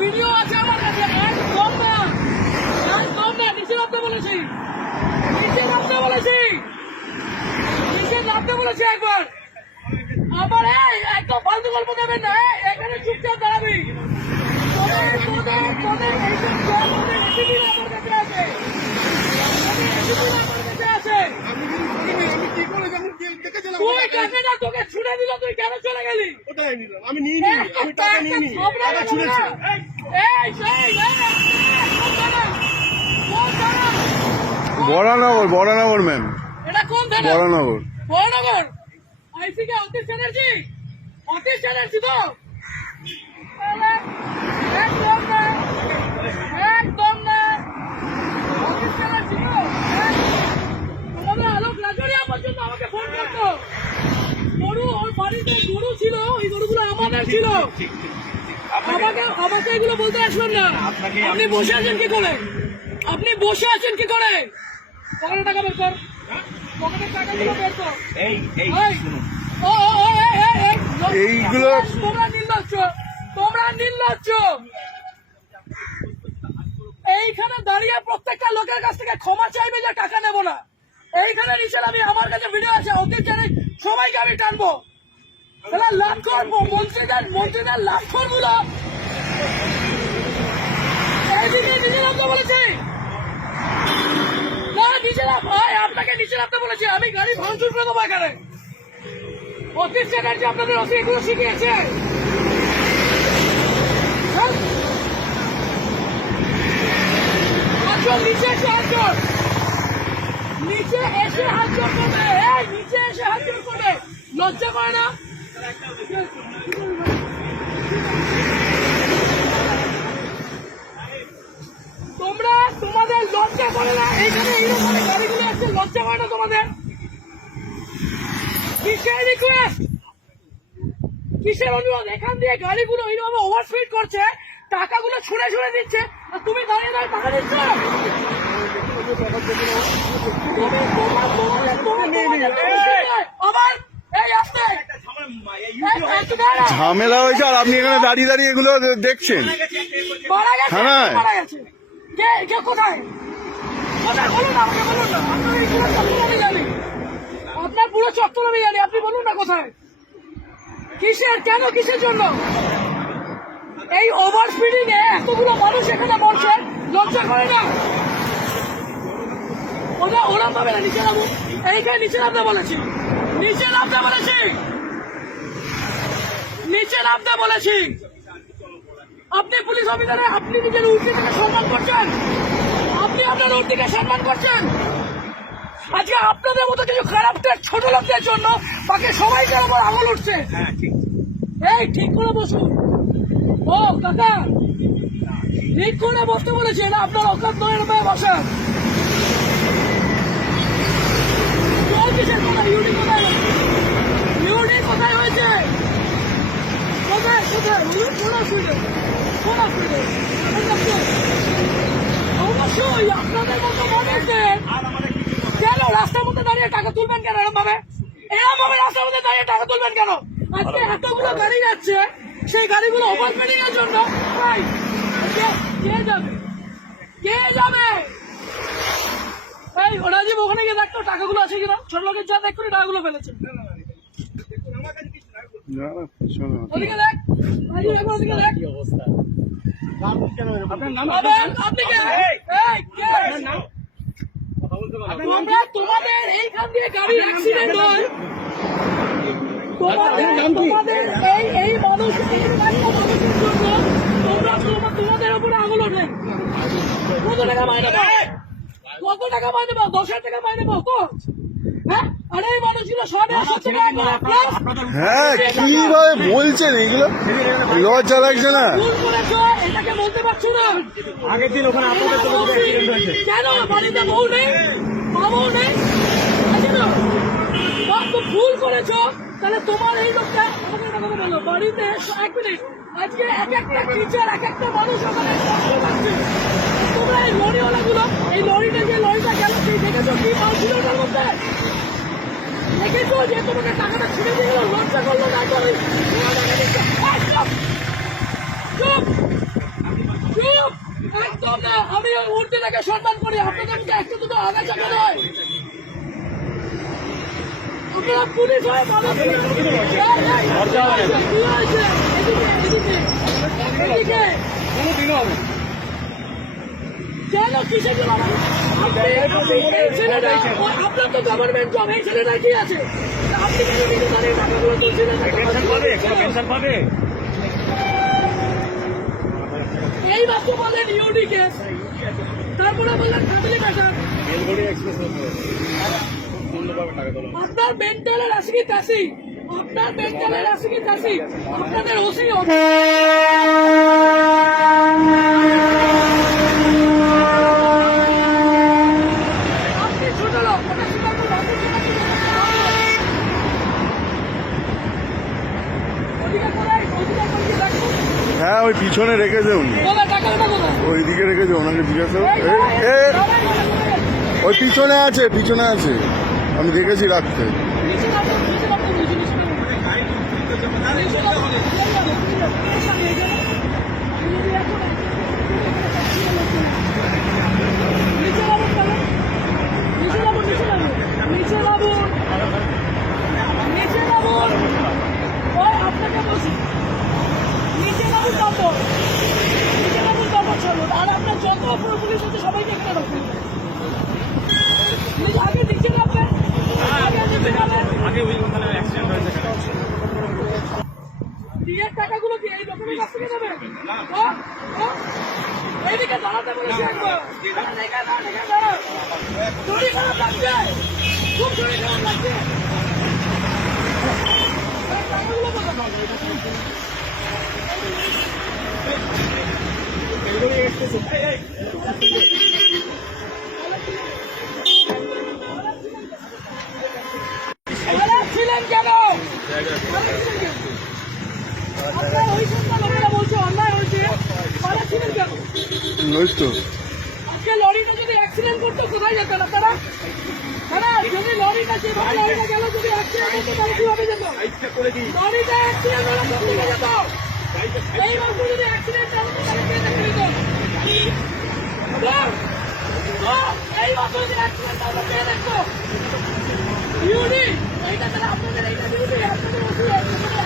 Video আছে আমার কাছে। একদম না, একদম না। নিচে নামতে বলেছি, নিচে নামতে বলেছি, নিচে নামতে বলেছি একবার। আমার একদম ফালতু গল্প দেবেন না। এখানে চুপচাপ দাঁড়াবি। তোদের এইসব রেসিপিরা আমার কাছে আছে, রেসিপিরা আমার কাছে আছে। তুই কাকে না তোকে ছুড়ে দিল, তুই কেন চলে গেলি? আমি নিইনি, আমি টাকা নিইনি, টাকা ছুঁড়েছে। বরানগর, বরানগর ম্যাম, এটা কোন থানা? বরানগর। বরানগর আইসি কে অতীশ ব্যানার্জি? অতীশ ব্যানার্জি তো? একদম না, একদম না। অতীশ ব্যানার্জি তো? আমাদের আলোক লাজরিয়া পর্যন্ত আমাকে ফোন করতো। গরু, ওর বাড়িতে গরু ছিল, ওই গরুগুলো আমাদের ছিল। আমাকে এগুলো বলতে আসবেন না। আপনি বসে আছেন কি করে? আপনি বসে আছেন কি করে? পকেটে টাকা বের কর, পকেটের টাকাগুলো বের কর। এইগুলো তোমরা নির্লজ্জ, তোমরা নির্লজ্জ। এইখানে দাঁড়িয়ে প্রত্যেকটা লোকের কাছ থেকে ক্ষমা চাইবে যে টাকা নেবো না। এইখানে নিচে আমি, আমার কাছে ভিডিও আছে, অতীত জানি সবাইকে আমি টানবো। লাভ করবো মন্ত্রীদের লাভ করবো না। এইদিকে নিচে নামতে বলেছি না, নিচে নাম ভাই, আপনাকে নিচে নামতে বলেছি। আমি গাড়ি ভাঙচুর করে দেবো এখানে। অতীশ ব্যানার্জি আপনাদের অতি এগুলো শিখিয়েছে। নিচে এসে হাত জোর, নিচে এসে হাত জোর করবে, নিচে এসে হাত জোর করবে। লজ্জা করে না? তোমরা, তোমাদের লজ্জা করে না? এইখানে এইরকম গাড়িগুলো আছে, লজ্জা করে না তোমাদের? কিসের রিকোয়েস্ট, কিসের অনুরোধ? এখান দিয়ে গাড়িগুলো এইভাবে ওভারস্পিড করছে, টাকাগুলো ছুঁড়ে ছুঁড়ে দিচ্ছে, আর তুমি দাঁড়িয়ে দাঁড়িয়ে টাকা দিচ্ছ। ঝামেলা হয়েছে আর আপনি এখানে দাঁড়িয়ে দাঁড়িয়ে এগুলো দেখছেন। থানায় কোথায়? আপনার পুরো চত্বর আমি জানি, আপনি বলুন না কোথায়, কিসের, কেন, কিসের জন্য? এই ওভার স্পিডিং এ এতগুলো মানুষ এখানে মরছে, লজ্জা করে না? ওরা পাবে না। নিচে নামো, এইখানে নিচে নামতে বলেছি, নিচে নামতে বলেছি, নিচে নামতে বলেছি। আপনি পুলিশ অফিসারে, আপনি নিজের উর্দিকে সম্মান করছেন, আপনি আপনার উর্দিকে সম্মান করছেন। আজকে আপনাদের মতো কিছু খারাপ ছোট লোকদের জন্য বাকি সবাইকে আমার আঙুল উঠছে। এই ঠিক করে বসুন। ও কাকা, ঠিক করে বসতে বলেছি, এটা আপনার অকাত নয়, এরকম বসেন। ইউডি কোথায়, ইউডি কোথায় হয়েছে? কোথায় কোথায়? কোন অসুবিধা, কোন অসুবিধা? অবশ্যই আপনাদের মতো মানুষদের কেন রাস্তার মধ্যে দাঁড়িয়ে টাকা তুলবেন কেন? এরকম ভাবে, এরকম ভাবে রাস্তার মধ্যে দাঁড়িয়ে টাকা তুলবেন কেন? আজকে এতগুলো গাড়ি যাচ্ছে, সেই গাড়িগুলো ওভারস্পিডিং এর জন্য কে যাবে, কে যাবে? এই রাজীব, ওখানে গিয়ে দেখতো টাকাগুলো আছে কিনা, ছোট লোকের যা দেখ করে টাকাগুলো ফেলেছে। ওদিকে দেখ রাজীব, একবার ওদিকে দেখ। তোমাদের এইখান দিয়ে গাড়ি অ্যাক্সিডেন্ট হয়, তোমাদের এই মানুষ, মানুষের জন্য তোমাদের উপরে আঙুল ওঠে। কত টাকা মাইনে পাও? কত টাকা মাইনে পাও? 10,000 টাকা মাইনে পাও তো? হ্যাঁ, আরে এই মানুষগুলো 150 টাকা। হ্যাঁ, কিভাবে বলছেন এগুলো? লজ্জা লাগছে না? এটাকে বলতে পারছো না? আগের দিন ওখানে আপনাদের কেন বাড়িতে বউ নেই, মা বউ নেই? ভুল করেছো, তাহলে তোমার এই লোকটা আমাকে কথা বলো। বাড়িতে 1 মিনিট, আজকে এক একটা টিচার, এক একটা মানুষ ওখানে কষ্ট পাচ্ছে। তোমরা এই লরিওয়ালা গুলো, এই লরিটা, যে লরিটা গেল, সেই দেখেছো কি মাল ছিল ওটার মধ্যে? দেখেছো যে তোমাকে টাকাটা ছিঁড়ে দিয়ে গেল, লজ্জা করলো না? চুপ, আমি ওই মূর্তিটাকে সম্মান করি, আপনাদের মুখে একটু দুটো আঘাত চাপা নয়। আপনারা পুলিশ হয়ে বলেন কি হয়েছে? এদিকে কেন কিসের জন্য এই ছেলেটা, আপনার তো গভর্নমেন্ট জব, এই ছেলেটা কি আছে? আপনি কেন নিজে দাঁড়িয়ে টাকাগুলো তুলছিলেন? এই মাত্র বললেন ইউডি কেস, তারপরে বললেন ফ্যামিলি ম্যাটার। আপনার মেন্টালের আসি কি তাসি, আপনার মেন্টালের আসি কি তাসি, আপনাদের ওসি আপনি ছোট লোক, ওটা ছোট লোক, ওদিকে কোথায়, ওদিকে কোথায় দেখুন, হ্যাঁ ওই পিছনে রেখেছে উনি, কোথায় টাকাটা কোথায়? ওইদিকে রেখেছে, ওনাকে জিজ্ঞাসা ওই পিছনে আছে, পিছনে আছে, আমি দেখেছি রাখতে। আপনাকে বলছি নিচে নামুন, আর আপনার যত অপরাধ পুলিশ আছে সবাইকে এখানে রাখুন। আগে নিচে নামবেন, আগে নিচে নামবেন। বিয়ের টাকাগুলো কি এই লোকের কাছ থেকে দেবেন? এইদিকে দাঁড়াতে বলেছি একবার। শরীর খারাপ লাগছে, খুব শরীর খারাপ লাগছে। টাকাগুলো কোথায়? ছিলেন কেন? আপনার ওই সন্ধ্যা লোকেরা বলছে অন্যায় হয়েছে, ছিলেন কেন? ওই তো আজকে লরিটা যদি অ্যাক্সিডেন্ট করতো কোথায় যেতেন আপনারা? যদি লরিটা যেভাবে লরিটা গেল, যদি অ্যাক্সিডেন্ট করতো তাহলে কিভাবে যেত? লরিটা অ্যাক্সিডেন্ট হলে কোথায় যেত? এই মাত্র যদি অ্যাক্সিডেন্ট হতো তাহলে কে দেখে নিত? এই মাত্র যদি অ্যাক্সিডেন্ট হতো কে দেখতো? ইউডি এইটা তাহলে আপনাদের এইটা ইউডি, আপনাদের ওসি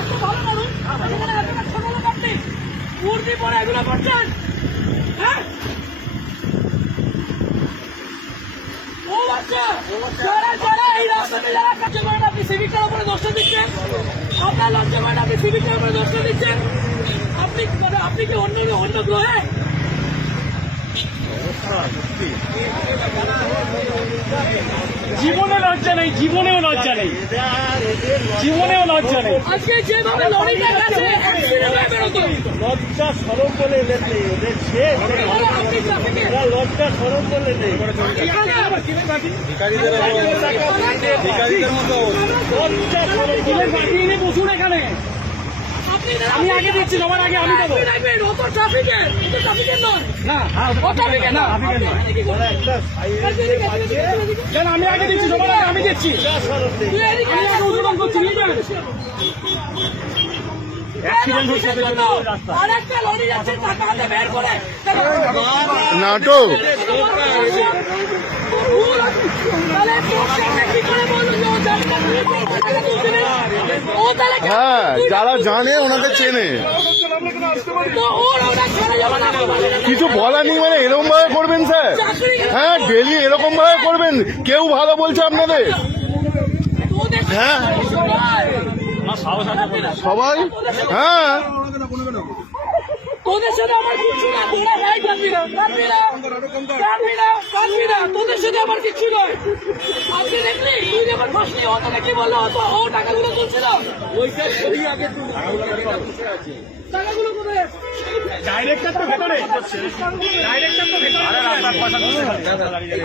এত ভালো মানুষ, এখানে এতটা ছোট লোক আপনি মূর্তি পরে এগুলো করছেন? হ্যাঁ ও বাচ্চা, যারা যারা এই রাস্তাতে যারা কাছে করেন, আপনি সিভিকটার উপরে দোষটা দিচ্ছেন, আপনার লজ্জা করেন, আপনি সিভিকটার উপরে দোষটা দিচ্ছেন। আপনি কি অন্য গ্রহে? জীবনে লজ্জা নেই, জীবনেও লজ্জা নেই, জীবনেও লজ্জা নেই। আজকে যেভাবে লরিটা গেছে অ্যাক্সিডেন্ট হয়ে বেরোতো, লজ্জা সরম বলে এদের নেই, ওদের শেষ আপনি ট্রাফিকে লজ্জা সরম বলে নেই। বসুন এখানে, আমি আগে দিচ্ছি, সবার আগে আমি দেবো। ট্রাফিকের নয় না, ও ট্রাফিকের না, আমি আগে দিচ্ছি, সবার আগে আমি দিচ্ছি। উদ্বোধন করছি, নিয়ে যাবেন। অ্যাক্সিডেন্ট হচ্ছে রাস্তা, আর একটা লরি যাচ্ছে টাকা হাতে বের করে নাটক। হ্যাঁ যারা জানে ওনাকে চেনে, কিছু বলা নেই, মানে এরকম ভাবে করবেন স্যার? হ্যাঁ ডেলি এরকম ভাবে করবেন? কেউ ভালো বলছে আপনাদের? হ্যাঁ সবাই, হ্যাঁ তোদের সাথে আমার কিছু না, তোরা ভাই কাঁদবি না, তোদের সাথে আমার কিছু নয়। আজকে দেখলি তুই যখন ফাঁসলি, ও তোকে কি বললো? ও টাকাগুলো তুলছিল, টাকাগুলো কোথায়? ডাইরেক্টর তো ভেতরে, ডাইরেক্টর তো ভেতরে।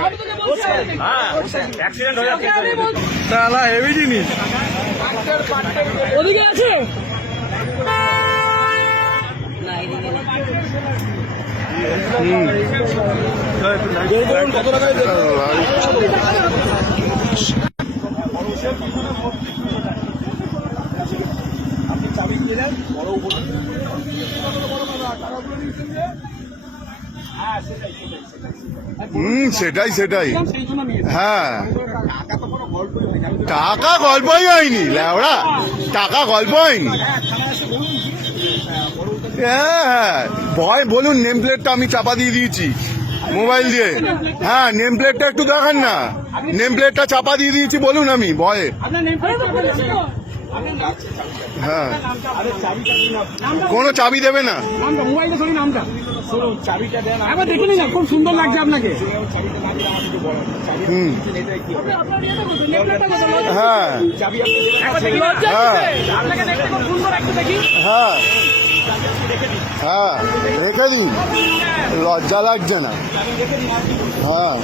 আমি তোকে বলছি, অ্যাক্সিডেন্ট হয়ে যাচ্ছে, আমি বলছি তাহলে হেভি জিনিস। ওদিকে আছে কত টাকায় আপনি চাবি দিলেন, বড় সেটাই সেটাই সেই জন্য নিয়ে হ্যাঁ টাকা গল্পই হয়নি ল্যাওড়া, টাকা গল্প হয়নি। হ্যাঁ হ্যাঁ ভয় বলুন, নেম প্লেটটা আমি চাপা দিয়ে দিয়েছি মোবাইল দিয়ে। হ্যাঁ নেম প্লেটটা একটু দেখান না, নেম প্লেটটা চাপা দিয়ে দিয়েছি বলুন আমি ভয়ে। আপনার নেম হ্যাঁ কোনো চাবি দেবে না। নামটা মোবাইলটা ধরি, নামটা চাবিটা দেন একবার দেখে নিন, খুব সুন্দর লাগছে আপনাকে। হুম হ্যাঁ লজ্জা হ্যাঁ কিসের? আপনাকে দেখতে খুব সুন্দর, একটু দেখি। হ্যাঁ হ্যাঁ রেখে দিন, লজ্জা লাগছে না। হ্যাঁ